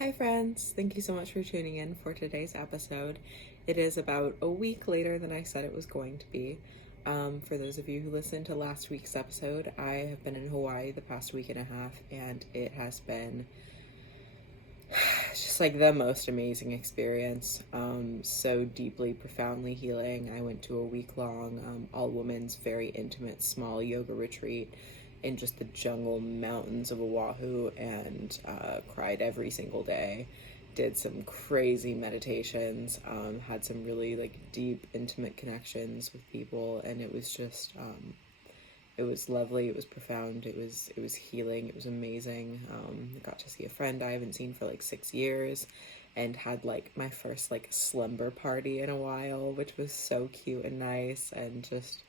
Hi friends, thank you so much for tuning in for today's episode. It is about a week later than I said it was going to be. For those of you who listened to last week's episode, I have been in Hawaii the past week and a half, and it has been just like the most amazing experience. So deeply, profoundly healing. I went to a week long, all women's, very intimate, small yoga retreat in just the jungle mountains of Oahu, and cried every single day. Did some crazy meditations, had some really like deep, intimate connections with people, and it was just it was lovely. It was profound. It was healing. It was amazing. I got to see a friend I haven't seen for like 6 years, and had like my first like slumber party in a while, which was so cute and nice, and just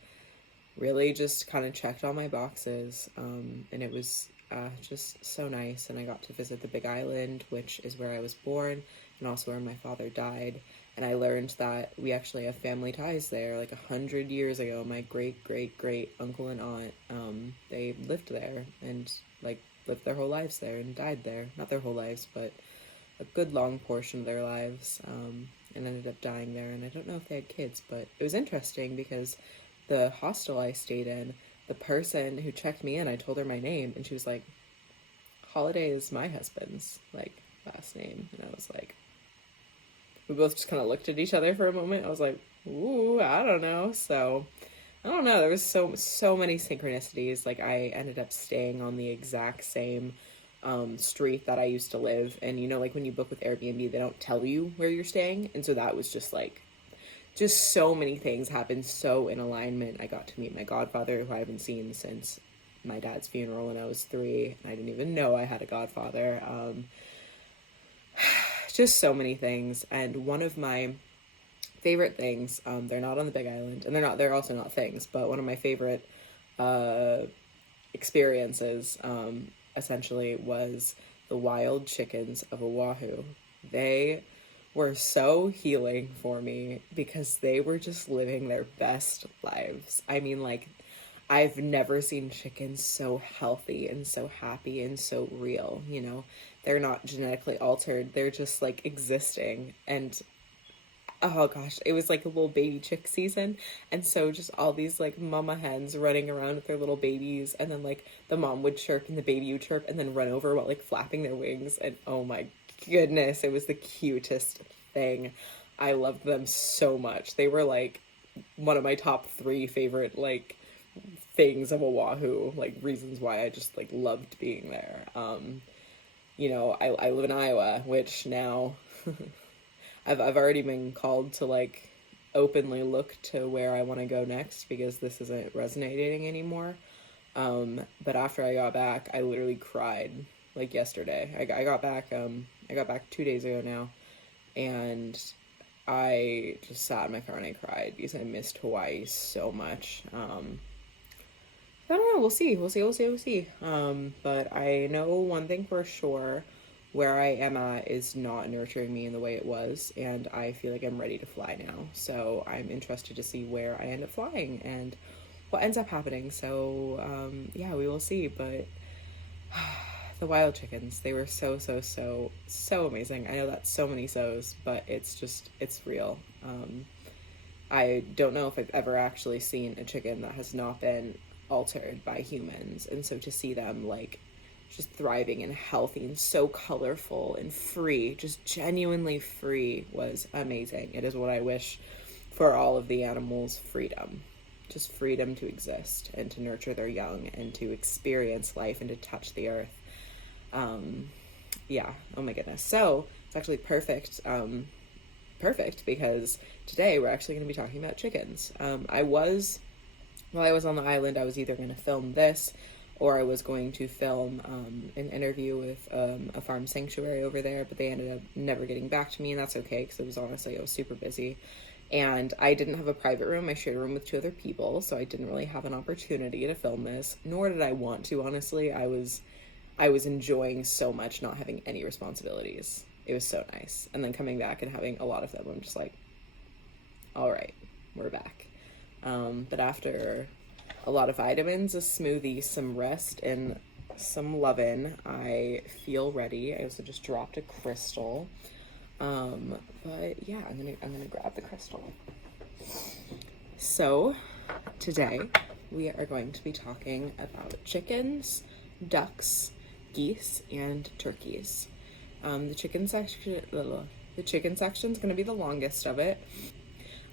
really just kind of checked all my boxes. And it was just so nice. And I got to visit the Big Island, which is where I was born, and also where my father died. And I learned that we actually have family ties there. Like 100 years ago, my great great great uncle and aunt, they lived there and like lived their whole lives there and died there. Not their whole lives, but a good long portion of their lives, and ended up dying there. And I don't know if they had kids, but it was interesting because the hostel I stayed in, the person who checked me in, I told her my name, and she was like, Holiday is my husband's like last name. And I was like, we both just kind of looked at each other for a moment. I was like, ooh, I don't know. So I don't know. There was so many synchronicities. Like I ended up staying on the exact same street that I used to live. And you know, like when you book with Airbnb, they don't tell you where you're staying. And so that was just so many things happened so in alignment. I got to meet my godfather, who I haven't seen since my dad's funeral when I was 3. And I didn't even know I had a godfather. Just so many things. And one of my favorite things, they're not on the Big Island, and they're also not things, but one of my favorite experiences, essentially, was the wild chickens of Oahu. They were so healing for me because they were just living their best lives. I mean, like, I've never seen chickens so healthy and so happy and so real, you know? They're not genetically altered, they're just like existing. And oh gosh, it was like a little baby chick season. And so just all these like mama hens running around with their little babies, and then like the mom would chirp and the baby would chirp and then run over while like flapping their wings. And oh my goodness, it was the cutest thing. I loved them so much. They were like one of my top 3 favorite like things of Oahu, like reasons why I just like loved being there. You know, I live in Iowa, which now I've already been called to like openly look to where I want to go next because this isn't resonating anymore. But after I got back, I literally cried like yesterday. I got back 2 days ago now, and I just sat in my car and I cried because I missed Hawaii so much. I don't know. We'll see. But I know one thing for sure: where I am at is not nurturing me in the way it was, and I feel like I'm ready to fly now. So I'm interested to see where I end up flying and what ends up happening. So yeah, we will see. But the wild chickens, they were so amazing. I know that's so many so's, but it's real. I don't know if I've ever actually seen a chicken that has not been altered by humans, and so to see them like just thriving and healthy and so colorful and free, just genuinely free, was amazing. It is what I wish for all of the animals: freedom. Just freedom to exist and to nurture their young and to experience life and to touch the earth. Yeah, oh my goodness. So it's actually perfect because today we're actually going to be talking about chickens. While I was on the island, I was either going to film this or I was going to film an interview with a farm sanctuary over there, but they ended up never getting back to me, and that's okay because I was super busy. And I didn't have a private room. I shared a room with 2 other people, so I didn't really have an opportunity to film this, nor did I want to, honestly. I was enjoying so much not having any responsibilities. It was so nice. And then coming back and having a lot of them, I'm just like, all right, we're back. But after a lot of vitamins, a smoothie, some rest, and some lovin'. I feel ready. I also just dropped a crystal. But yeah, I'm gonna grab the crystal. So today we are going to be talking about chickens, ducks, geese, and turkeys. The chicken section is going to be the longest of it.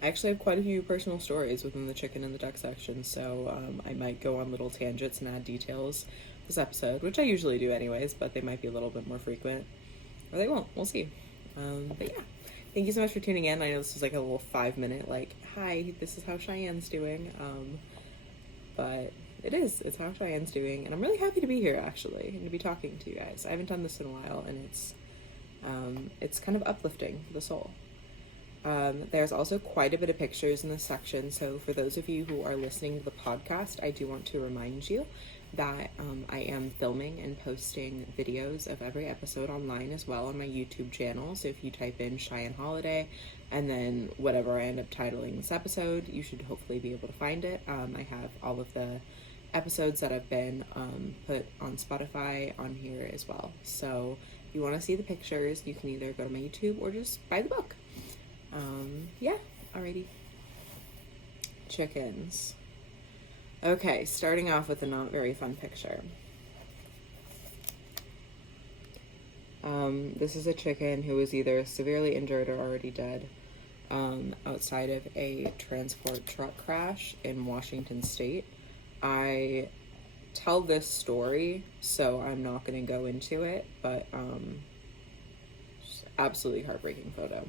I actually have quite a few personal stories within the chicken and the duck section, so I might go on little tangents and add details this episode, which I usually do anyways, but they might be a little bit more frequent, or they won't. We'll see. But yeah, thank you so much for tuning in. I know this is like a little 5-minute, like, hi, this is how Cheyenne's doing, but it's how Cheyenne's doing, and I'm really happy to be here, actually, and to be talking to you guys. I haven't done this in a while, and it's kind of uplifting for the soul. There's also quite a bit of pictures in this section, so for those of you who are listening to the podcast, I do want to remind you that I am filming and posting videos of every episode online as well on my YouTube channel. So if you type in Cheyenne Holiday and then whatever I end up titling this episode, you should hopefully be able to find it. I have all of the episodes that have been put on Spotify on here as well. So if you want to see the pictures, you can either go to my YouTube or just buy the book. Yeah, alrighty. Chickens. Okay, starting off with a not very fun picture. This is a chicken who was either severely injured or already dead outside of a transport truck crash in Washington State. I tell this story, so I'm not going to go into it, but just absolutely heartbreaking photo.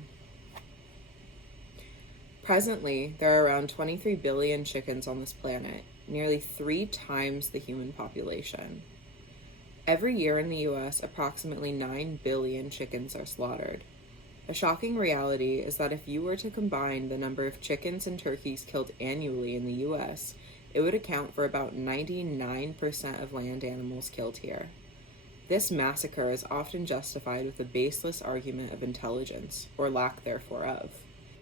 Presently, there are around 23 billion chickens on this planet, nearly 3 times the human population. Every year in the US, approximately 9 billion chickens are slaughtered. A shocking reality is that if you were to combine the number of chickens and turkeys killed annually in the US, it would account for about 99% of land animals killed here. This massacre is often justified with the baseless argument of intelligence, or lack therefore of.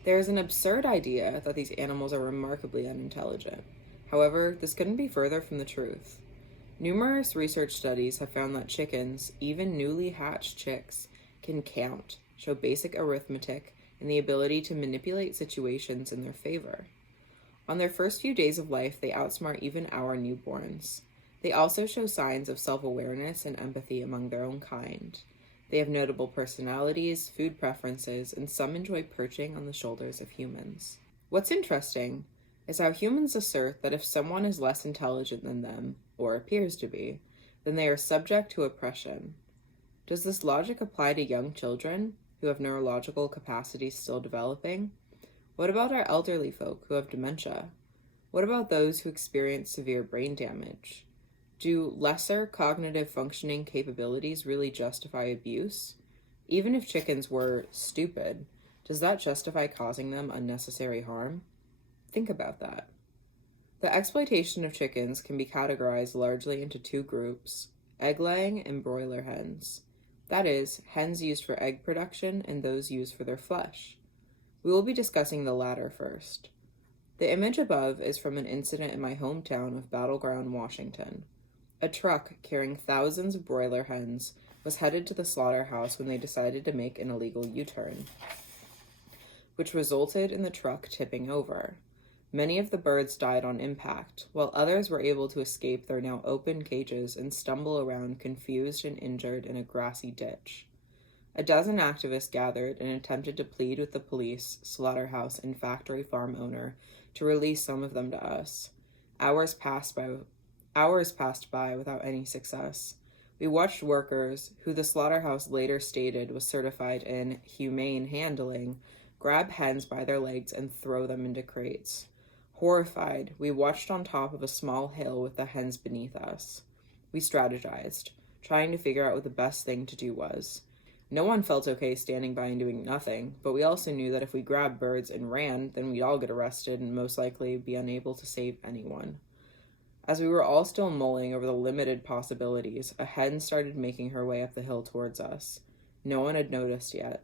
There is an absurd idea that these animals are remarkably unintelligent. However, this couldn't be further from the truth. Numerous research studies have found that chickens, even newly hatched chicks, can count, show basic arithmetic, and the ability to manipulate situations in their favor. On their first few days of life, they outsmart even our newborns. They also show signs of self-awareness and empathy among their own kind. They have notable personalities, food preferences, and some enjoy perching on the shoulders of humans. What's interesting is how humans assert that if someone is less intelligent than them, or appears to be, then they are subject to oppression. Does this logic apply to young children who have neurological capacities still developing? What about our elderly folk who have dementia? What about those who experience severe brain damage? Do lesser cognitive functioning capabilities really justify abuse? Even if chickens were stupid, does that justify causing them unnecessary harm? Think about that. The exploitation of chickens can be categorized largely into 2 groups: egg-laying and broiler hens. That is, hens used for egg production and those used for their flesh. We will be discussing the latter first. The image above is from an incident in my hometown of Battle Ground, Washington. A truck carrying thousands of broiler hens was headed to the slaughterhouse when they decided to make an illegal U-turn, which resulted in the truck tipping over. Many of the birds died on impact, while others were able to escape their now open cages and stumble around confused and injured in a grassy ditch. A dozen activists gathered and attempted to plead with the police, slaughterhouse, and factory farm owner to release some of them to us. Hours passed by without any success. We watched workers, who the slaughterhouse later stated was certified in humane handling, grab hens by their legs and throw them into crates. Horrified, we watched on top of a small hill with the hens beneath us. We strategized, trying to figure out what the best thing to do was. No one felt okay standing by and doing nothing, but we also knew that if we grabbed birds and ran, then we'd all get arrested and most likely be unable to save anyone. As we were all still mulling over the limited possibilities, a hen started making her way up the hill towards us. No one had noticed yet.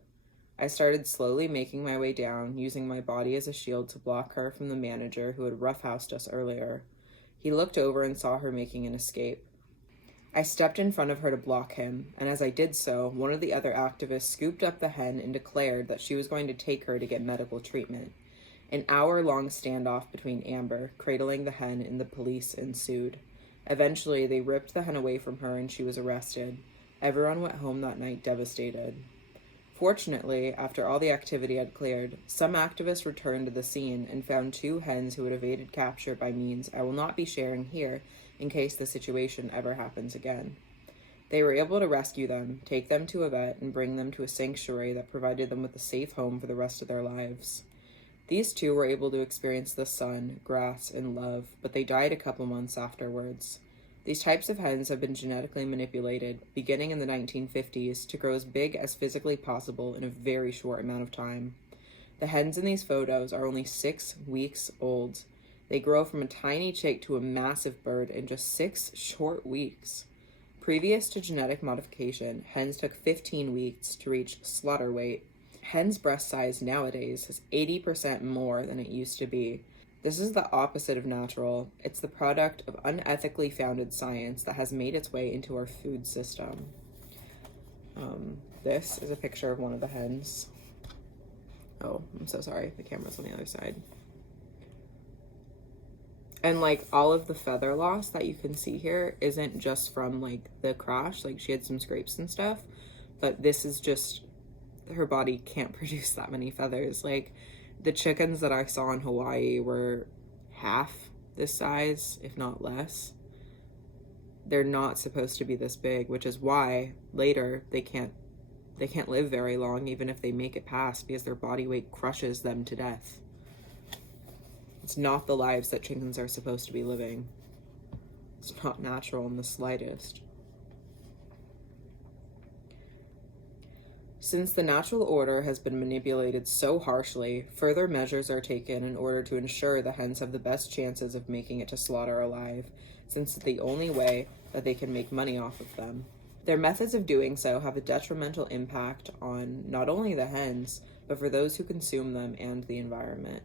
I started slowly making my way down, using my body as a shield to block her from the manager who had roughhoused us earlier. He looked over and saw her making an escape. I stepped in front of her to block him, and as I did so, one of the other activists scooped up the hen and declared that she was going to take her to get medical treatment. An hour-long standoff between Amber, cradling the hen, and the police ensued. Eventually, they ripped the hen away from her and she was arrested. Everyone went home that night devastated. Fortunately, after all the activity had cleared, some activists returned to the scene and found 2 hens who had evaded capture by means I will not be sharing here in case the situation ever happens again. They were able to rescue them, take them to a vet, and bring them to a sanctuary that provided them with a safe home for the rest of their lives. These 2 were able to experience the sun, grass, and love, but they died a couple months afterwards. These types of hens have been genetically manipulated, beginning in the 1950s, to grow as big as physically possible in a very short amount of time. The hens in these photos are only 6 weeks old. They grow from a tiny chick to a massive bird in just 6 short weeks. Previous to genetic modification, hens took 15 weeks to reach slaughter weight. Hen's breast size nowadays is 80% more than it used to be. This is the opposite of natural. It's the product of unethically founded science that has made its way into our food system. This is a picture of one of the hens. Oh, I'm so sorry. The camera's on the other side. And like all of the feather loss that you can see here isn't just from like the crash. Like she had some scrapes and stuff, but this is just her body can't produce that many feathers. Like the chickens that I saw in Hawaii were half this size, if not less. They're not supposed to be this big, which is why later they can't live very long, even if they make it past, because their body weight crushes them to death. It's not the lives that chickens are supposed to be living. It's not natural in the slightest. Since the natural order has been manipulated so harshly, further measures are taken in order to ensure the hens have the best chances of making it to slaughter alive, since it's the only way that they can make money off of them. Their methods of doing so have a detrimental impact on not only the hens, but for those who consume them and the environment.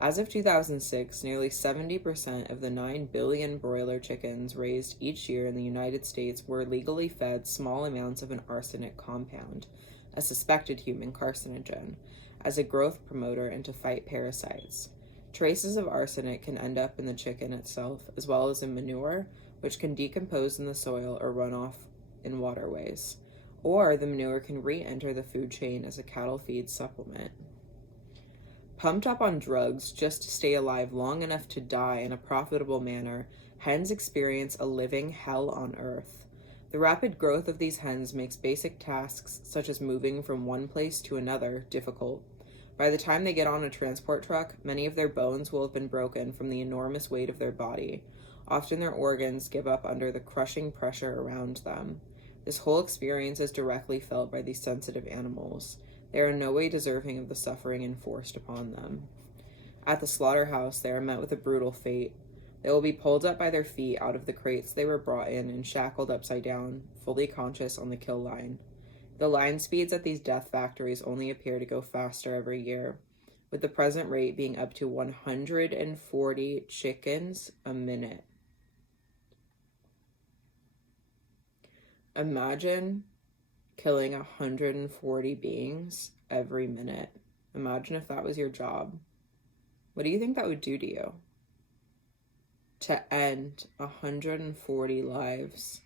As of 2006, nearly 70% of the 9 billion broiler chickens raised each year in the United States were legally fed small amounts of an arsenic compound, a suspected human carcinogen, as a growth promoter and to fight parasites. Traces of arsenic can end up in the chicken itself, as well as in manure, which can decompose in the soil or run off in waterways. Or the manure can re-enter the food chain as a cattle feed supplement. Pumped up on drugs just to stay alive long enough to die in a profitable manner, hens experience a living hell on earth. The rapid growth of these hens makes basic tasks, such as moving from one place to another, difficult. By the time they get on a transport truck, many of their bones will have been broken from the enormous weight of their body. Often their organs give up under the crushing pressure around them. This whole experience is directly felt by these sensitive animals. They are in no way deserving of the suffering enforced upon them. At the slaughterhouse, they are met with a brutal fate. They will be pulled up by their feet out of the crates they were brought in and shackled upside down, fully conscious on the kill line. The line speeds at these death factories only appear to go faster every year, with the present rate being up to 140 chickens a minute. Imagine killing 140 beings every minute. Imagine if that was your job. What do you think that would do to you? To end 140 lives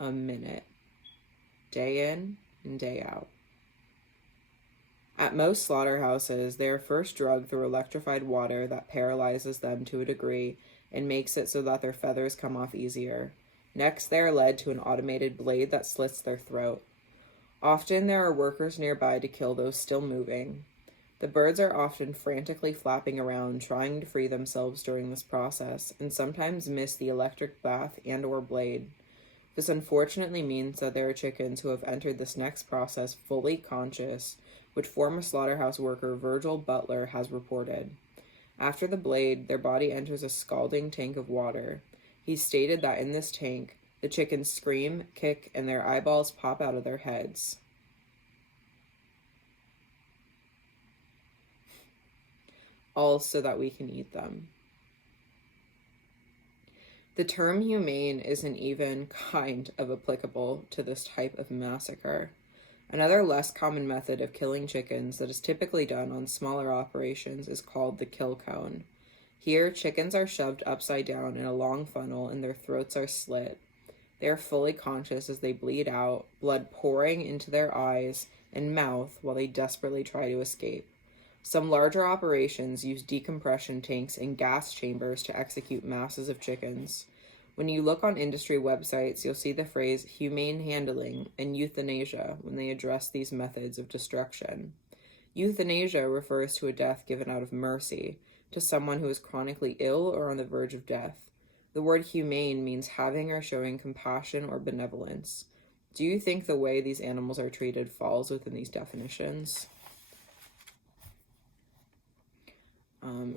a minute, day in and day out. At most slaughterhouses, they are first drugged through electrified water that paralyzes them to a degree and makes it so that their feathers come off easier. Next, they are led to an automated blade that slits their throat. Often there are workers nearby to kill those still moving. The birds are often frantically flapping around, trying to free themselves during this process, and sometimes miss the electric bath and/or blade. This unfortunately means that there are chickens who have entered this next process fully conscious, which former slaughterhouse worker Virgil Butler has reported. After the blade, their body enters a scalding tank of water. He stated that in this tank, the chickens scream, kick, and their eyeballs pop out of their heads. All so that we can eat them. The term humane isn't even kind of applicable to this type of massacre. Another less common method of killing chickens that is typically done on smaller operations is called the kill cone. Here, chickens are shoved upside down in a long funnel and their throats are slit. They are fully conscious as they bleed out, blood pouring into their eyes and mouth while they desperately try to escape. Some larger operations use decompression tanks and gas chambers to execute masses of chickens. When you look on industry websites, you'll see the phrase humane handling and euthanasia when they address these methods of destruction. Euthanasia refers to a death given out of mercy to someone who is chronically ill or on the verge of death. The word humane means having or showing compassion or benevolence. Do you think the way these animals are treated falls within these definitions?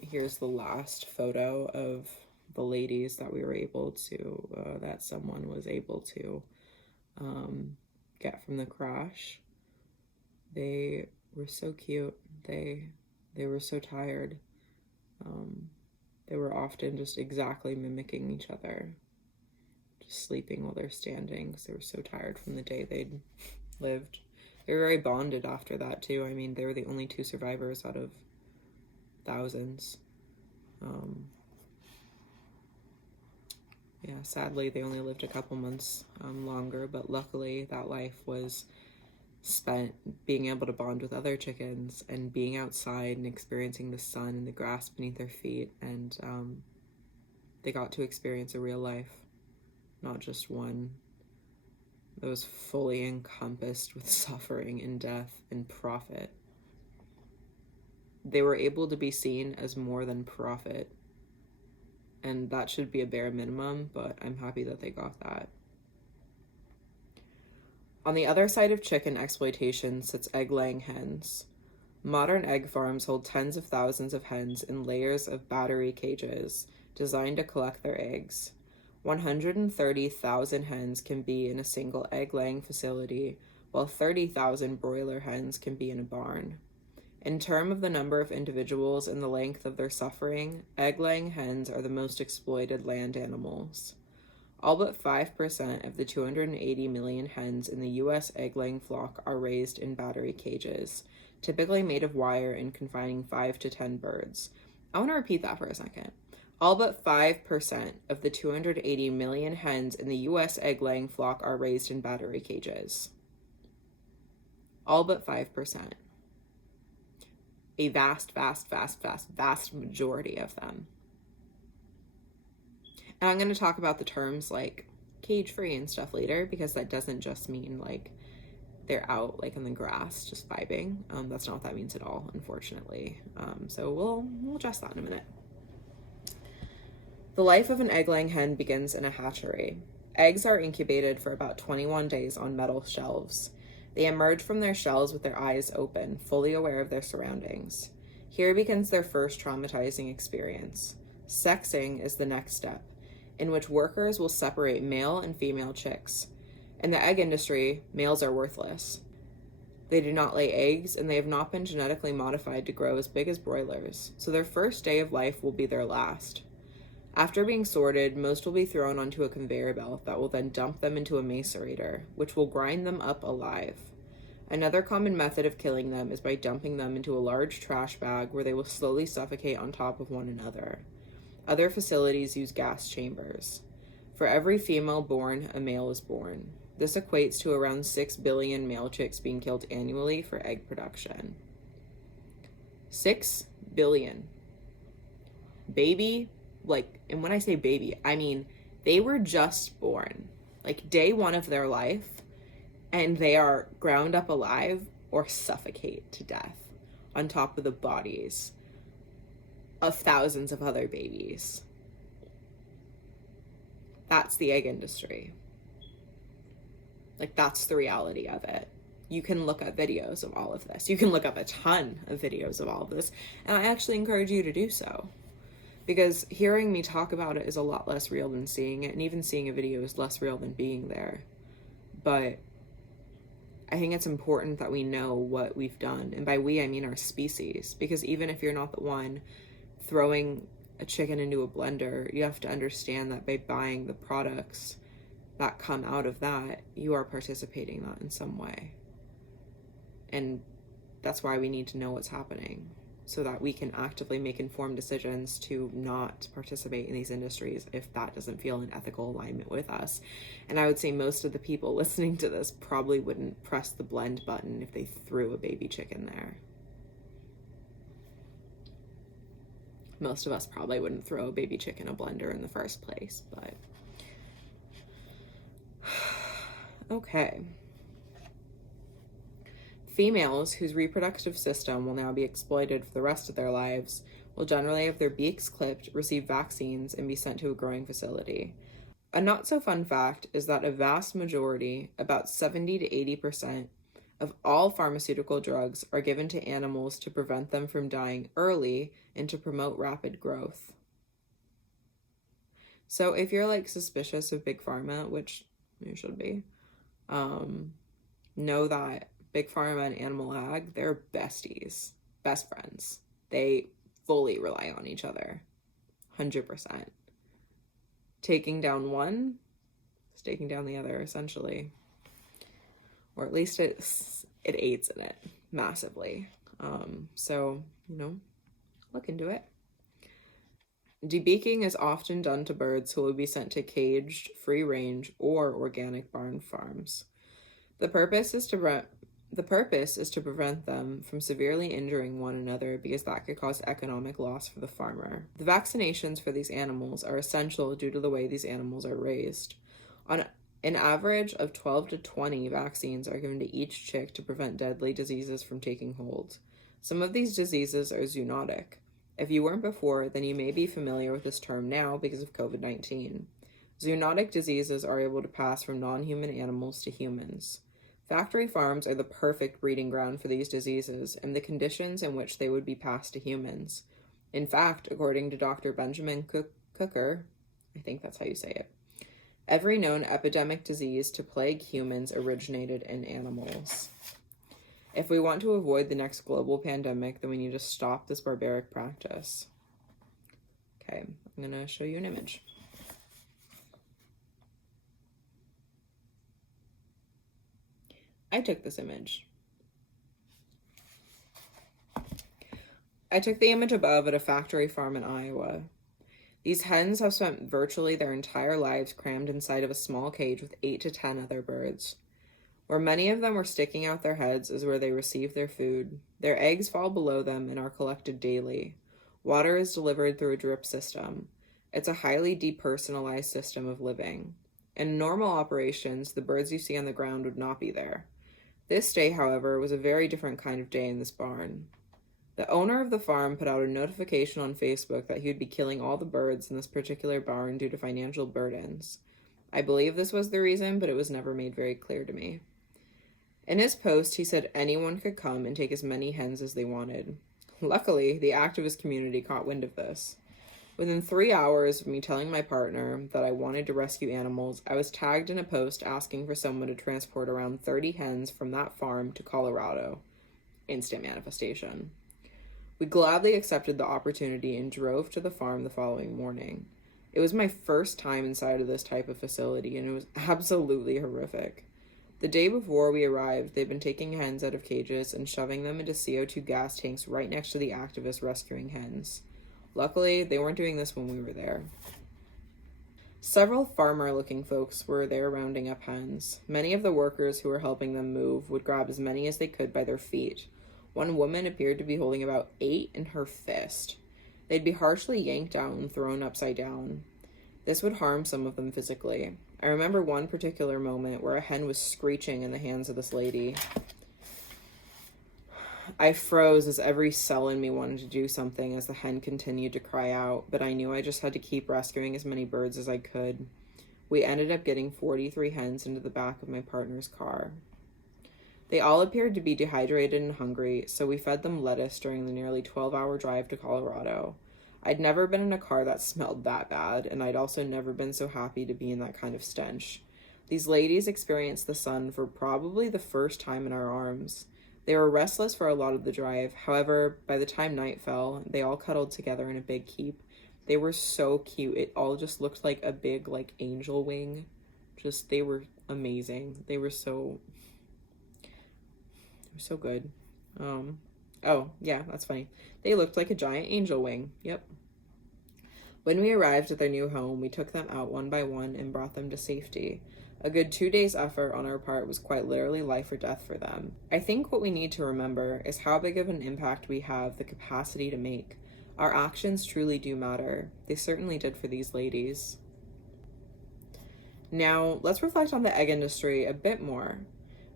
Here's the last photo of the ladies that we were able to, that someone was able to get from the crash. They were so cute. They were so tired. They were often just exactly mimicking each other, just sleeping while they're standing because they were so tired from the day they'd lived. They were very bonded after that too. I mean, they were the only two survivors out of thousands. Yeah, sadly, they only lived a couple months longer, but luckily that life was spent being able to bond with other chickens and being outside and experiencing the sun and the grass beneath their feet, and they got to experience a real life, not just one that was fully encompassed with suffering and death and profit. They were able to be seen as more than profit, and that should be a bare minimum, but I'm happy that they got that. On the other side of chicken exploitation sits egg-laying hens. Modern egg farms hold tens of thousands of hens in layers of battery cages designed to collect their eggs. 130,000 hens can be in a single egg-laying facility, while 30,000 broiler hens can be in a barn. In terms of the number of individuals and the length of their suffering, egg-laying hens are the most exploited land animals. All but 5% of the 280 million hens in the U.S. egg-laying flock are raised in battery cages, typically made of wire and confining 5 to 10 birds. I want to repeat that for a second. All but 5% of the 280 million hens in the U.S. egg-laying flock are raised in battery cages. All but 5%. A vast majority of them. And I'm going to talk about the terms like cage-free and stuff later, because that doesn't just mean like they're out like in the grass just vibing. That's not what that means at all, unfortunately. So we'll address that in a minute. The life of an egg-laying hen begins in a hatchery. Eggs are incubated for about 21 days on metal shelves. They emerge from their shells with their eyes open, fully aware of their surroundings. Here begins their first traumatizing experience. Sexing is the next step, in which workers will separate male and female chicks. In the egg industry, males are worthless. They do not lay eggs, and they have not been genetically modified to grow as big as broilers, so their first day of life will be their last. After being sorted, most will be thrown onto a conveyor belt that will then dump them into a macerator, which will grind them up alive. Another common method of killing them is by dumping them into a large trash bag where they will slowly suffocate on top of one another. Other facilities use gas chambers. For every female born, a male is born. This equates to around 6 billion male chicks being killed annually for egg production. 6 billion. Baby, and when I say baby, I mean they were just born, like day one of their life, and they are ground up alive or suffocate to death on top of the bodies of thousands of other babies. That's the egg industry. Like, that's the reality of it. You can look up videos of all of this. You can look up a ton of videos of all of this, and I actually encourage you to do so. Because hearing me talk about it is a lot less real than seeing it, and even seeing a video is less real than being there. But I think it's important that we know what we've done, and by we I mean our species, because even if you're not the one throwing a chicken into a blender, you have to understand that by buying the products that come out of that, you are participating that in some way. And that's why we need to know what's happening, so that we can actively make informed decisions to not participate in these industries if that doesn't feel in ethical alignment with us. And I would say most of the people listening to this probably wouldn't press the blend button if they threw a baby chicken there. Most of us probably wouldn't throw a baby chicken in a blender in the first place, but okay. Females whose reproductive system will now be exploited for the rest of their lives will generally have their beaks clipped, receive vaccines, and be sent to a growing facility. A not so fun fact is that a vast majority, about 70 to 80%, of all pharmaceutical drugs are given to animals to prevent them from dying early and to promote rapid growth. So if you're like suspicious of Big Pharma, which you should be, know that Big Pharma and Animal Ag, they're besties, best friends. They fully rely on each other, 100%. Taking down one is taking down the other, essentially. Or at least it aids in it massively. So, look into it. Debeaking is often done to birds who will be sent to caged, free-range, or organic barn farms. The purpose is to prevent them from severely injuring one another, because that could cause economic loss for the farmer. The vaccinations for these animals are essential due to the way these animals are raised. On an average of 12 to 20 vaccines are given to each chick to prevent deadly diseases from taking hold. Some of these diseases are zoonotic. If you weren't before, then you may be familiar with this term now because of COVID-19. Zoonotic diseases are able to pass from non-human animals to humans. Factory farms are the perfect breeding ground for these diseases and the conditions in which they would be passed to humans. In fact, according to Dr. Benjamin Cooker, I think that's how you say it, every known epidemic disease to plague humans originated in animals. If we want to avoid the next global pandemic, then we need to stop this barbaric practice. Okay, I'm going to show you an image. I took this image. I took the image above at a factory farm in Iowa. These hens have spent virtually their entire lives crammed inside of a small cage with 8 to 10 other birds. Where many of them were sticking out their heads is where they receive their food. Their eggs fall below them and are collected daily. Water is delivered through a drip system. It's a highly depersonalized system of living. In normal operations, the birds you see on the ground would not be there. This day, however, was a very different kind of day in this barn. The owner of the farm put out a notification on Facebook that he would be killing all the birds in this particular barn due to financial burdens. I believe this was the reason, but it was never made very clear to me. In his post, he said anyone could come and take as many hens as they wanted. Luckily, the activist community caught wind of this. Within 3 hours of me telling my partner that I wanted to rescue animals, I was tagged in a post asking for someone to transport around 30 hens from that farm to Colorado. Instant manifestation. We gladly accepted the opportunity and drove to the farm the following morning. It was my first time inside of this type of facility, and it was absolutely horrific. The day before we arrived, they'd been taking hens out of cages and shoving them into CO2 gas tanks right next to the activists rescuing hens. Luckily, they weren't doing this when we were there. Several farmer-looking folks were there rounding up hens. Many of the workers who were helping them move would grab as many as they could by their feet. One woman appeared to be holding about 8 in her fist. They'd be harshly yanked out and thrown upside down. This would harm some of them physically. I remember one particular moment where a hen was screeching in the hands of this lady. I froze as every cell in me wanted to do something as the hen continued to cry out, but I knew I just had to keep rescuing as many birds as I could. We ended up getting 43 hens into the back of my partner's car. They all appeared to be dehydrated and hungry, so we fed them lettuce during the nearly 12-hour drive to Colorado. I'd never been in a car that smelled that bad, and I'd also never been so happy to be in that kind of stench. These ladies experienced the sun for probably the first time in our arms. They were restless for a lot of the drive. However, by the time night fell, they all cuddled together in a big heap. They were so cute. It all just looked like a big, like, angel wing. Just, they were amazing. They were so good. Oh, yeah, that's funny. They looked like a giant angel wing. Yep. When we arrived at their new home, we took them out one by one and brought them to safety. A good 2 days' effort on our part was quite literally life or death for them. I think what we need to remember is how big of an impact we have the capacity to make. Our actions truly do matter. They certainly did for these ladies. Now, let's reflect on the egg industry a bit more.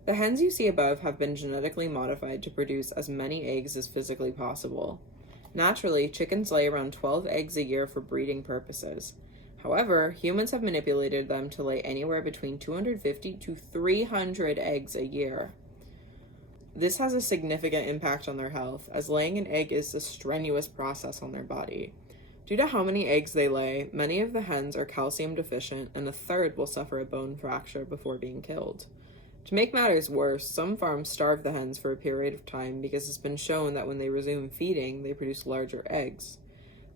The hens you see above have been genetically modified to produce as many eggs as physically possible. Naturally, chickens lay around 12 eggs a year for breeding purposes. However, humans have manipulated them to lay anywhere between 250 to 300 eggs a year. This has a significant impact on their health, as laying an egg is a strenuous process on their body. Due to how many eggs they lay, many of the hens are calcium deficient, and a third will suffer a bone fracture before being killed. To make matters worse, some farms starve the hens for a period of time because it's been shown that when they resume feeding, they produce larger eggs.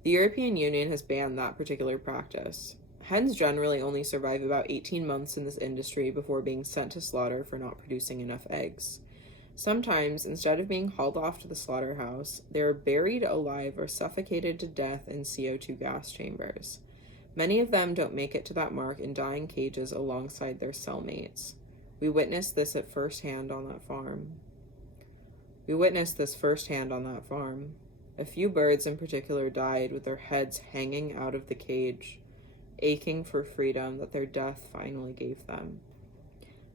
The European Union has banned that particular practice. Hens generally only survive about 18 months in this industry before being sent to slaughter for not producing enough eggs. Sometimes, instead of being hauled off to the slaughterhouse, they are buried alive or suffocated to death in CO2 gas chambers. Many of them don't make it to that mark and die in cages alongside their cellmates. We witnessed this firsthand on that farm. A few birds in particular died with their heads hanging out of the cage, aching for freedom that their death finally gave them.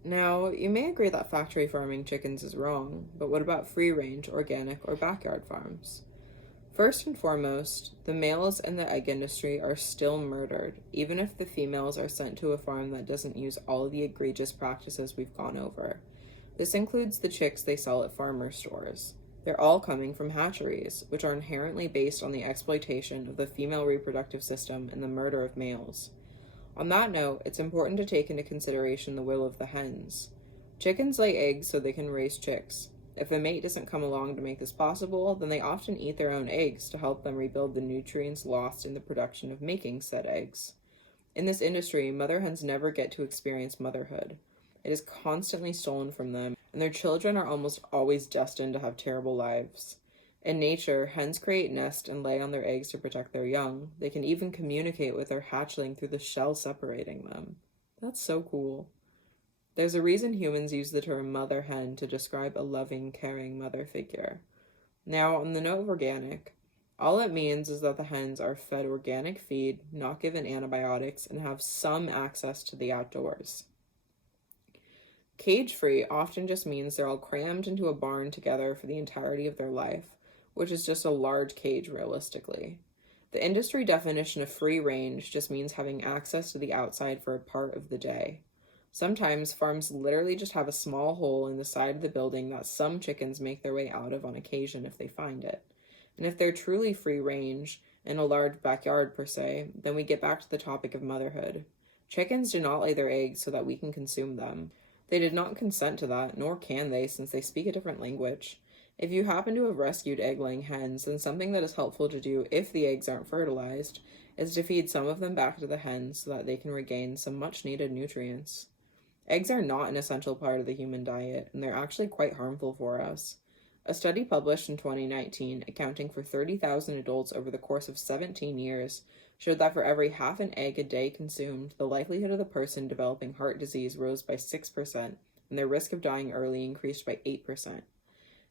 Now, you may agree that factory farming chickens is wrong, but what about free-range, organic, or backyard farms? First and foremost, the males in the egg industry are still murdered, even if the females are sent to a farm that doesn't use all of the egregious practices we've gone over. This includes the chicks they sell at farmer stores. They're all coming from hatcheries, which are inherently based on the exploitation of the female reproductive system and the murder of males. On that note, it's important to take into consideration the will of the hens. Chickens lay eggs so they can raise chicks. If a mate doesn't come along to make this possible, then they often eat their own eggs to help them rebuild the nutrients lost in the production of making said eggs. In this industry, mother hens never get to experience motherhood. It is constantly stolen from them, and their children are almost always destined to have terrible lives. In nature, hens create nests and lay on their eggs to protect their young. They can even communicate with their hatchling through the shell separating them. That's so cool. There's a reason humans use the term mother hen to describe a loving, caring mother figure. Now, on the note of organic, all it means is that the hens are fed organic feed, not given antibiotics, and have some access to the outdoors. Cage-free often just means they're all crammed into a barn together for the entirety of their life, which is just a large cage realistically. The industry definition of free range just means having access to the outside for a part of the day. Sometimes farms literally just have a small hole in the side of the building that some chickens make their way out of on occasion if they find it. And if they're truly free range, in a large backyard per se, then we get back to the topic of motherhood. Chickens do not lay their eggs so that we can consume them. They did not consent to that, nor can they, since they speak a different language. If you happen to have rescued egg-laying hens, then something that is helpful to do if the eggs aren't fertilized is to feed some of them back to the hens so that they can regain some much-needed nutrients. Eggs are not an essential part of the human diet, and they're actually quite harmful for us. A study published in 2019, accounting for 30,000 adults over the course of 17 years, showed that for every half an egg a day consumed, the likelihood of the person developing heart disease rose by 6%, and their risk of dying early increased by 8%.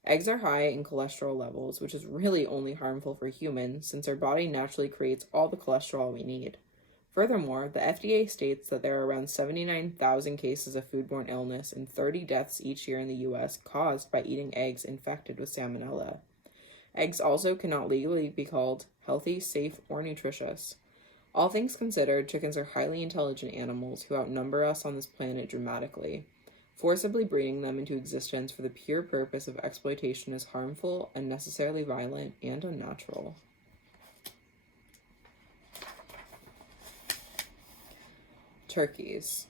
Eggs are high in cholesterol levels, which is really only harmful for humans, since our body naturally creates all the cholesterol we need. Furthermore, the FDA states that there are around 79,000 cases of foodborne illness and 30 deaths each year in the U.S. caused by eating eggs infected with salmonella. Eggs also cannot legally be called healthy, safe, or nutritious. All things considered, chickens are highly intelligent animals who outnumber us on this planet dramatically. Forcibly breeding them into existence for the pure purpose of exploitation is harmful, unnecessarily violent, and unnatural. Turkeys.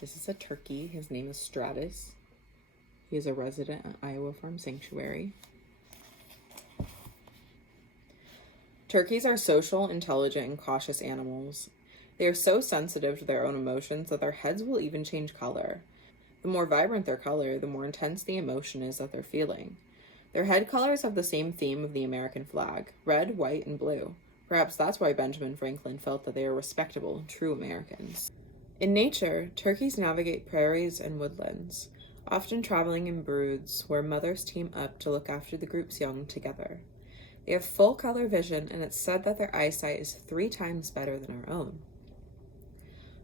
This is a turkey. His name is Stratus. He is a resident at Iowa Farm Sanctuary. Turkeys are social, intelligent, and cautious animals. They are so sensitive to their own emotions that their heads will even change color. The more vibrant their color, the more intense the emotion is that they're feeling. Their head colors have the same theme of the American flag: red, white, and blue. Perhaps that's why Benjamin Franklin felt that they are respectable, true Americans. In nature, turkeys navigate prairies and woodlands, often traveling in broods where mothers team up to look after the group's young together. They have full color vision, and it's said that their eyesight is 3 times better than our own.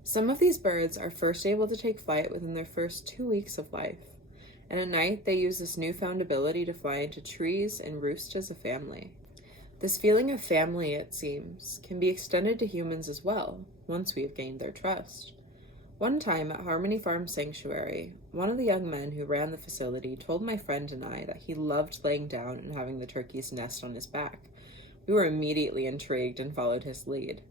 Some of these birds are first able to take flight within their first 2 weeks of life, and at night they use this newfound ability to fly into trees and roost as a family. This feeling of family, it seems, can be extended to humans as well, once we have gained their trust. One time at Harmony Farm Sanctuary, one of the young men who ran the facility told my friend and I that he loved laying down and having the turkeys nest on his back. We were immediately intrigued and followed his lead.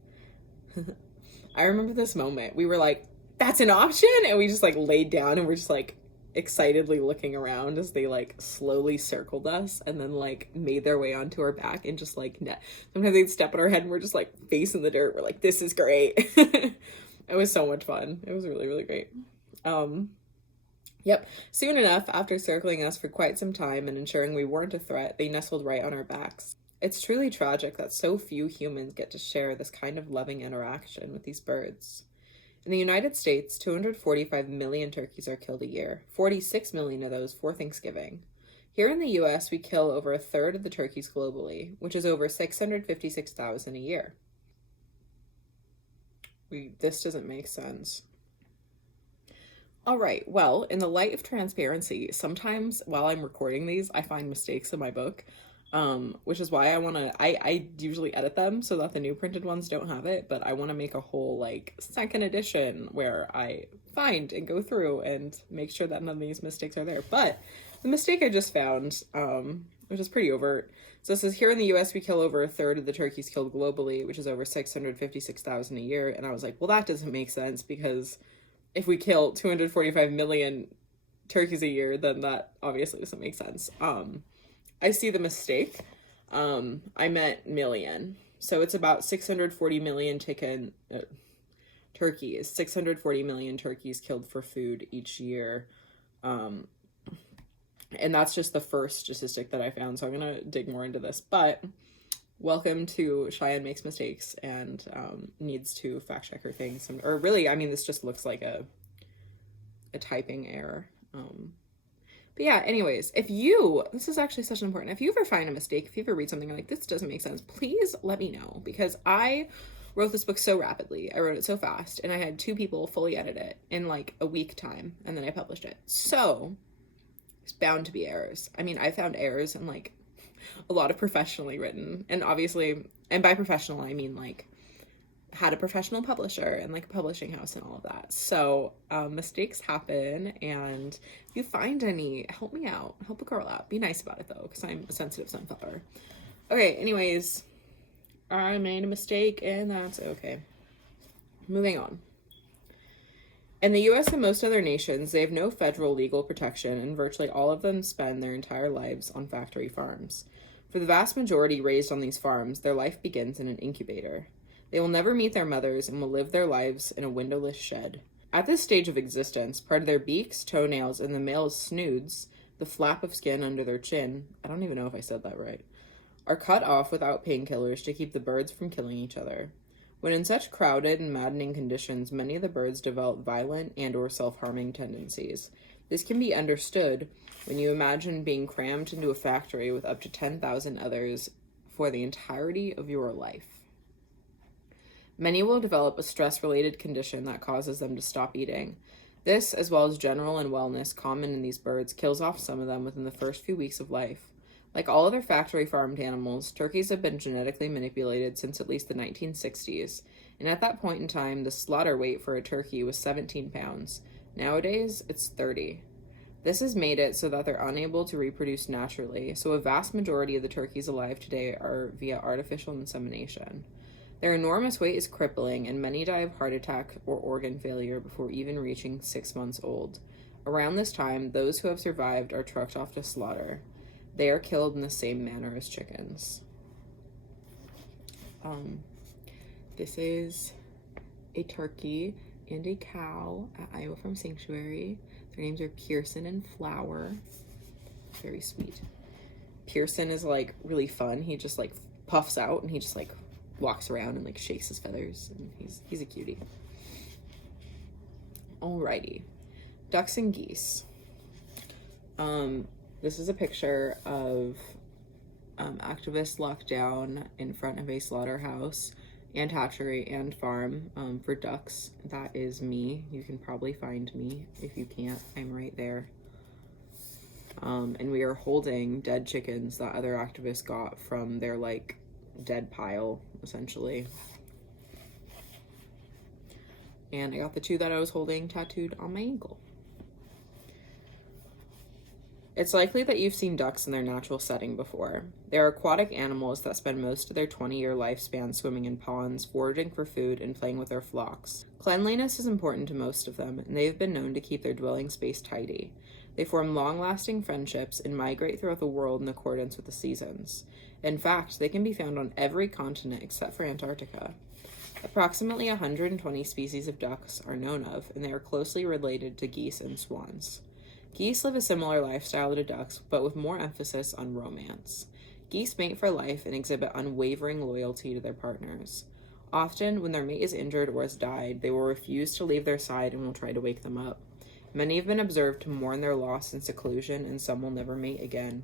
I remember this moment. We were like, that's an option? And we just like laid down and we're just like excitedly looking around as they like slowly circled us and then like made their way onto our back and just like sometimes they'd step on our head and we're just like face in the dirt. We're like, this is great. It was so much fun. It was really, really great. Yep. Soon enough, after circling us for quite some time and ensuring we weren't a threat, they nestled right on our backs. It's truly tragic that so few humans get to share this kind of loving interaction with these birds. In the United States, 245 million turkeys are killed a year, 46 million of those for Thanksgiving. Here in the US, we kill over a third of the turkeys globally, which is over 656,000 a year. This doesn't make sense. All right, well, in the light of transparency, sometimes while I'm recording these, I find mistakes in my book, which is why I usually edit them so that the new printed ones don't have it, but I want to make a whole, like, second edition where I find and go through and make sure that none of these mistakes are there. But the mistake I just found, which is pretty overt. So it says, here in the US, we kill over a third of the turkeys killed globally, which is over 656,000 a year. And I was like, well, that doesn't make sense, because if we kill 245 million turkeys a year, then that obviously doesn't make sense. I see the mistake. I meant million. So it's about 640 million turkeys, 640 million turkeys killed for food each year. And that's just the first statistic that I found, so I'm going to dig more into this. But welcome to Cheyenne Makes Mistakes and needs to fact check her things. Or really, I mean, this just looks like a typing error. But yeah, anyways, this is actually such an important, if you ever find a mistake, if you ever read something like, this doesn't make sense, please let me know, because I wrote this book so rapidly. I wrote it so fast, and I had 2 people fully edit it in like a week time, and then I published it. So there's bound to be errors. I mean, I found errors in like a lot of professionally written, and obviously, and by professional, I mean like had a professional publisher and like a publishing house and all of that. So mistakes happen, and if you find any, help me out, help a girl out. Be nice about it though, because I'm a sensitive sunflower. Okay, anyways, I made a mistake, and that's okay. Moving on. In the US and most other nations, they have no federal legal protection, and virtually all of them spend their entire lives on factory farms. For the vast majority raised on these farms, their life begins in an incubator. They will never meet their mothers and will live their lives in a windowless shed. At this stage of existence, part of their beaks, toenails, and the male's snoods, the flap of skin under their chin, I don't even know if I said that right, are cut off without painkillers to keep the birds from killing each other. When in such crowded and maddening conditions, many of the birds develop violent and or self-harming tendencies. This can be understood when you imagine being crammed into a factory with up to 10,000 others for the entirety of your life. Many will develop a stress-related condition that causes them to stop eating. This, as well as general unwellness common in these birds, kills off some of them within the first few weeks of life. Like all other factory-farmed animals, turkeys have been genetically manipulated since at least the 1960s, and at that point in time, the slaughter weight for a turkey was 17 pounds. Nowadays, it's 30. This has made it so that they're unable to reproduce naturally, so a vast majority of the turkeys alive today are via artificial insemination. Their enormous weight is crippling, and many die of heart attack or organ failure before even reaching 6 months old. Around this time, those who have survived are trucked off to slaughter. They are killed in the same manner as chickens. Um, this is a turkey and a cow at Iowa Farm Sanctuary. Their names are Pearson and Flower. Very sweet. Pearson is like really fun. He just like puffs out and he just like walks around and like shakes his feathers, and he's a cutie. Alrighty, ducks and geese. This is a picture of activists locked down in front of a slaughterhouse and hatchery and farm for ducks. That is me. You can probably find me. If you can't, I'm right there. And we are holding dead chickens that other activists got from their like dead pile, essentially. And I got the two that I was holding tattooed on my ankle. It's likely that you've seen ducks in their natural setting before. They are aquatic animals that spend most of their 20-year lifespan swimming in ponds, foraging for food, and playing with their flocks. Cleanliness is important to most of them, and they have been known to keep their dwelling space tidy. They form long-lasting friendships and migrate throughout the world in accordance with the seasons. In fact, they can be found on every continent except for Antarctica. Approximately 120 species of ducks are known of, and they are closely related to geese and swans. Geese live a similar lifestyle to ducks, but with more emphasis on romance. Geese mate for life and exhibit unwavering loyalty to their partners. Often, when their mate is injured or has died, they will refuse to leave their side and will try to wake them up. Many have been observed to mourn their loss in seclusion, and some will never mate again.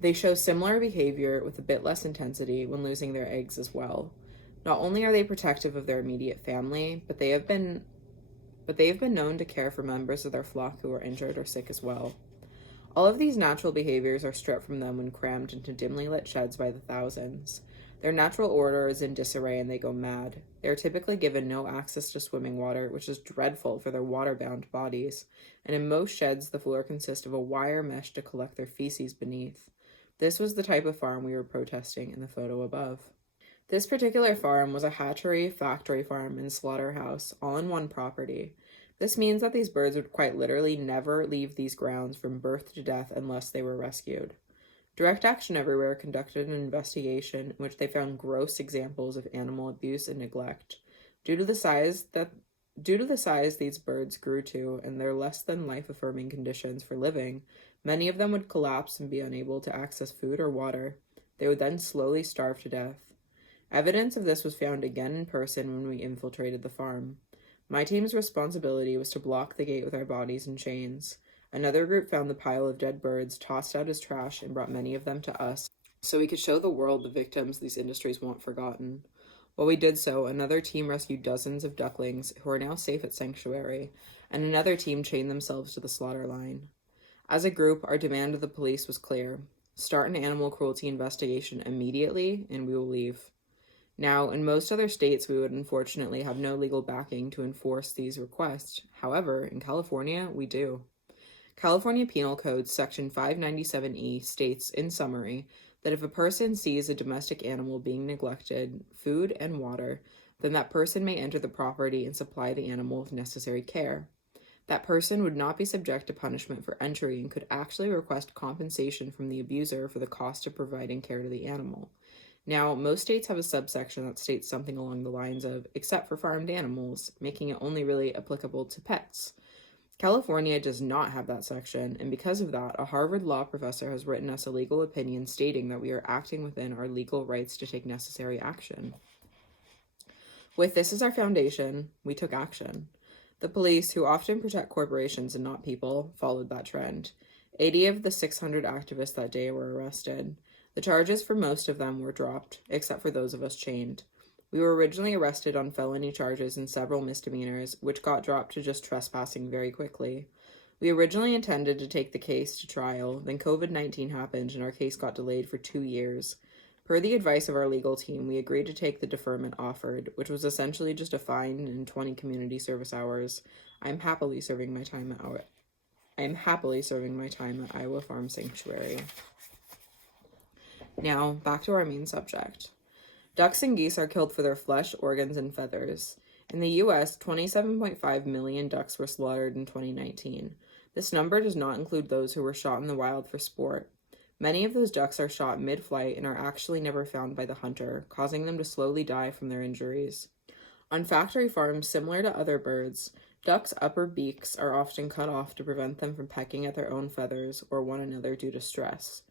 They show similar behavior with a bit less intensity when losing their eggs as well. Not only are they protective of their immediate family, but they have been known to care for members of their flock who are injured or sick as well. All of these natural behaviors are stripped from them when crammed into dimly lit sheds by the thousands. Their natural order is in disarray and they go mad. They are typically given no access to swimming water, which is dreadful for their water-bound bodies, and in most sheds the floor consists of a wire mesh to collect their feces beneath. This was the type of farm we were protesting in the photo above. This particular farm was a hatchery, factory farm, and slaughterhouse, all in one property. This means that these birds would quite literally never leave these grounds from birth to death unless they were rescued. Direct Action Everywhere conducted an investigation in which they found gross examples of animal abuse and neglect. Due to the size these birds grew to and their less than life-affirming conditions for living, many of them would collapse and be unable to access food or water. They would then slowly starve to death. Evidence of this was found again in person when we infiltrated the farm. My team's responsibility was to block the gate with our bodies in chains. Another group found the pile of dead birds, tossed out as trash, and brought many of them to us, so we could show the world the victims these industries want forgotten. While we did so, another team rescued dozens of ducklings who are now safe at Sanctuary, and another team chained themselves to the slaughter line. As a group, our demand of the police was clear. Start an animal cruelty investigation immediately, and we will leave. Now, in most other states, we would unfortunately have no legal backing to enforce these requests. However, in California, we do. California Penal Code Section 597E states, in summary, that if a person sees a domestic animal being neglected, food and water, then that person may enter the property and supply the animal with necessary care. That person would not be subject to punishment for entry and could actually request compensation from the abuser for the cost of providing care to the animal. Now, most states have a subsection that states something along the lines of, except for farmed animals, making it only really applicable to pets. California does not have that section, and because of that, a Harvard law professor has written us a legal opinion stating that we are acting within our legal rights to take necessary action. With this as our foundation, we took action. The police, who often protect corporations and not people, followed that trend. 80 of the 600 activists that day were arrested. The charges for most of them were dropped, except for those of us chained. We were originally arrested on felony charges and several misdemeanors, which got dropped to just trespassing very quickly. We originally intended to take the case to trial, then COVID-19 happened and our case got delayed for 2 years. Per the advice of our legal team, we agreed to take the deferment offered, which was essentially just a fine and 20 community service hours. I am happily serving my time at Iowa Farm Sanctuary. Now, back to our main subject. Ducks and geese are killed for their flesh, organs, and feathers. In the U.S., 27.5 million ducks were slaughtered in 2019. This number does not include those who were shot in the wild for sport. Many of those ducks are shot mid-flight and are actually never found by the hunter, causing them to slowly die from their injuries. On factory farms, similar to other birds, ducks' upper beaks are often cut off to prevent them from pecking at their own feathers or one another due to stress.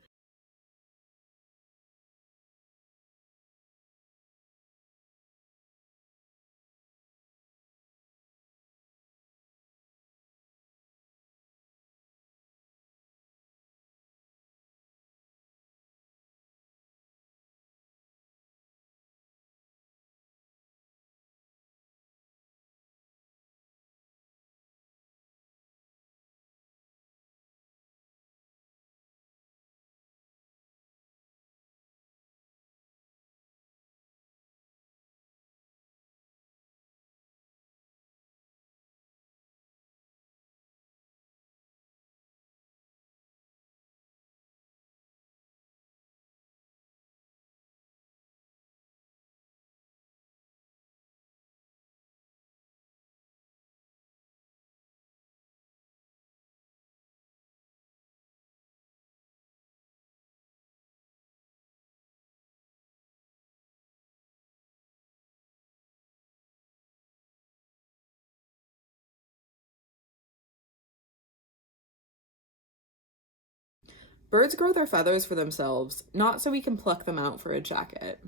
Birds grow their feathers for themselves, not so we can pluck them out for a jacket.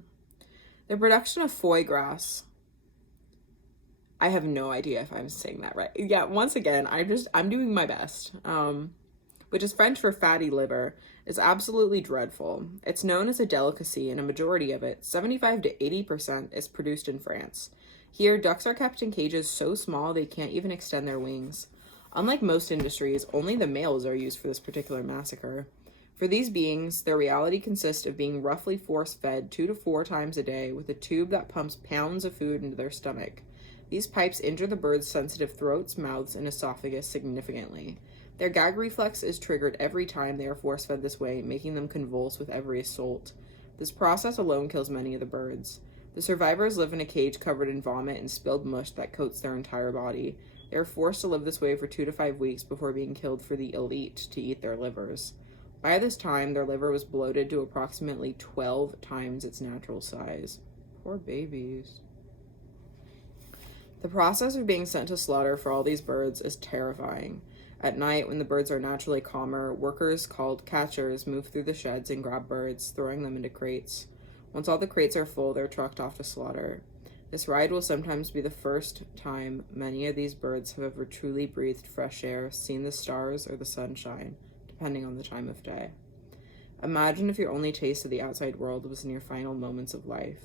The production of foie gras, I have no idea if I'm saying that right. Yeah, once again, I'm doing my best. Which is French for fatty liver, is absolutely dreadful. It's known as a delicacy, and a majority of it, 75 to 80%, is produced in France. Here, ducks are kept in cages so small they can't even extend their wings. Unlike most industries, only the males are used for this particular massacre. For these beings, their reality consists of being roughly force fed 2 to 4 times a day with a tube that pumps pounds of food into their stomach. These pipes injure the birds' sensitive throats, mouths, and esophagus significantly. Their gag reflex is triggered every time they are force-fed this way, making them convulse with every assault. This process alone kills many of the birds. The survivors live in a cage covered in vomit and spilled mush that coats their entire body. They are forced to live this way for 2 to 5 weeks before being killed for the elite to eat their livers. By this time, their liver was bloated to approximately 12 times its natural size. Poor babies. The process of being sent to slaughter for all these birds is terrifying. At night, when the birds are naturally calmer, workers called catchers move through the sheds and grab birds, throwing them into crates. Once all the crates are full, they're trucked off to slaughter. This ride will sometimes be the first time many of these birds have ever truly breathed fresh air, seen the stars or the sunshine, depending on the time of day. Imagine if your only taste of the outside world was in your final moments of life.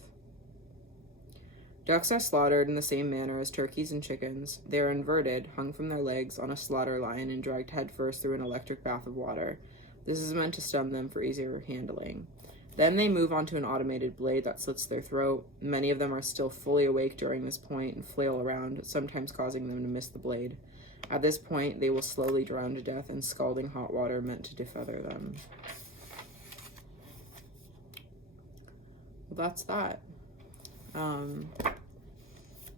Ducks are slaughtered in the same manner as turkeys and chickens. They are inverted, hung from their legs on a slaughter line, and dragged headfirst through an electric bath of water. This is meant to stun them for easier handling. Then they move onto an automated blade that slits their throat. Many of them are still fully awake during this point and flail around, sometimes causing them to miss the blade. At this point, they will slowly drown to death in scalding hot water meant to defeather them. Well, that's that.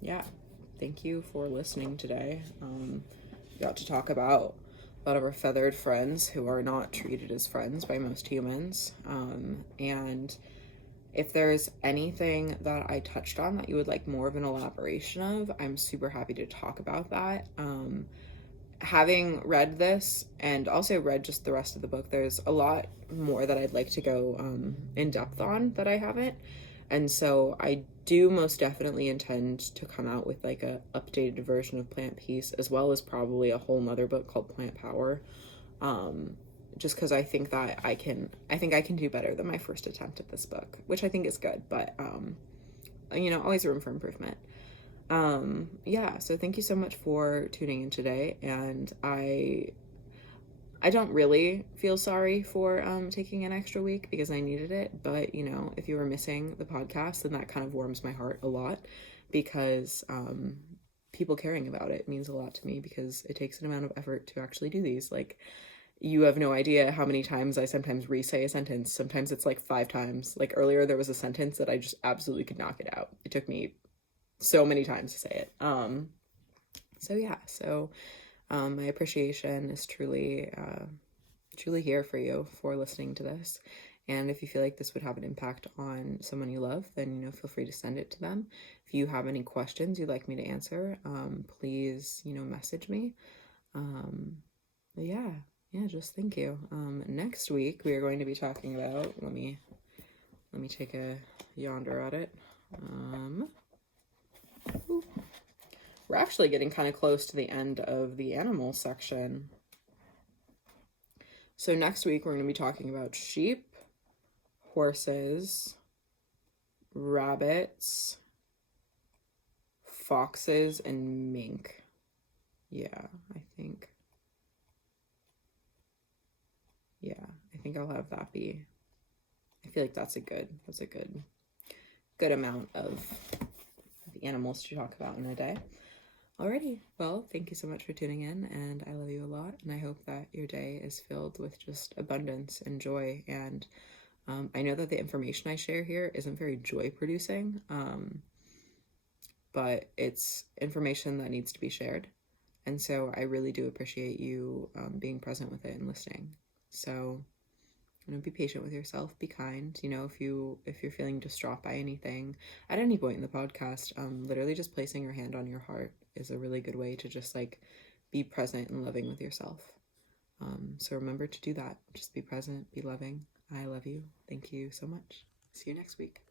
Yeah, thank you for listening today. We got to talk about a lot of our feathered friends who are not treated as friends by most humans. And if there's anything that I touched on that you would like more of an elaboration of, I'm super happy to talk about that. Having read this and also read just the rest of the book, there's a lot more that I'd like to go in depth on that I haven't. And so I do most definitely intend to come out with like a updated version of Plant Peace, as well as probably a whole nother book called Plant Power. Just because I think that I can do better than my first attempt at this book, which I think is good, but always room for improvement. Yeah, so thank you so much for tuning in today, and I don't really feel sorry for taking an extra week because I needed it, but if you were missing the podcast, then that kind of warms my heart a lot, because people caring about it means a lot to me, because it takes an amount of effort to actually do these. Like, you have no idea how many times I sometimes re-say a sentence. Sometimes it's like 5 times. Like earlier there was a sentence that I just absolutely could not get out. It took me so many times to say it. So my appreciation is truly truly here for you for listening to this. And if you feel like this would have an impact on someone you love, then, feel free to send it to them. If you have any questions you'd like me to answer, please, message me. But yeah, just thank you. Next week we are going to be talking about, let me take a yonder at it. We're actually getting kind of close to the end of the animal section. So next week we're going to be talking about sheep, horses, rabbits, foxes, and mink. Yeah, I think I'll have that be. I feel like that's a good amount of the animals to talk about in a day. Alrighty, well, thank you so much for tuning in, and I love you a lot, and I hope that your day is filled with just abundance and joy. And I know that the information I share here isn't very joy producing, but it's information that needs to be shared. And so I really do appreciate you being present with it and listening. So, be patient with yourself. Be kind. If you're feeling distraught by anything at any point in the podcast, literally just placing your hand on your heart is a really good way to just be present and loving with yourself. So remember to do that. Just be present, be loving. I love you. Thank you so much. See you next week.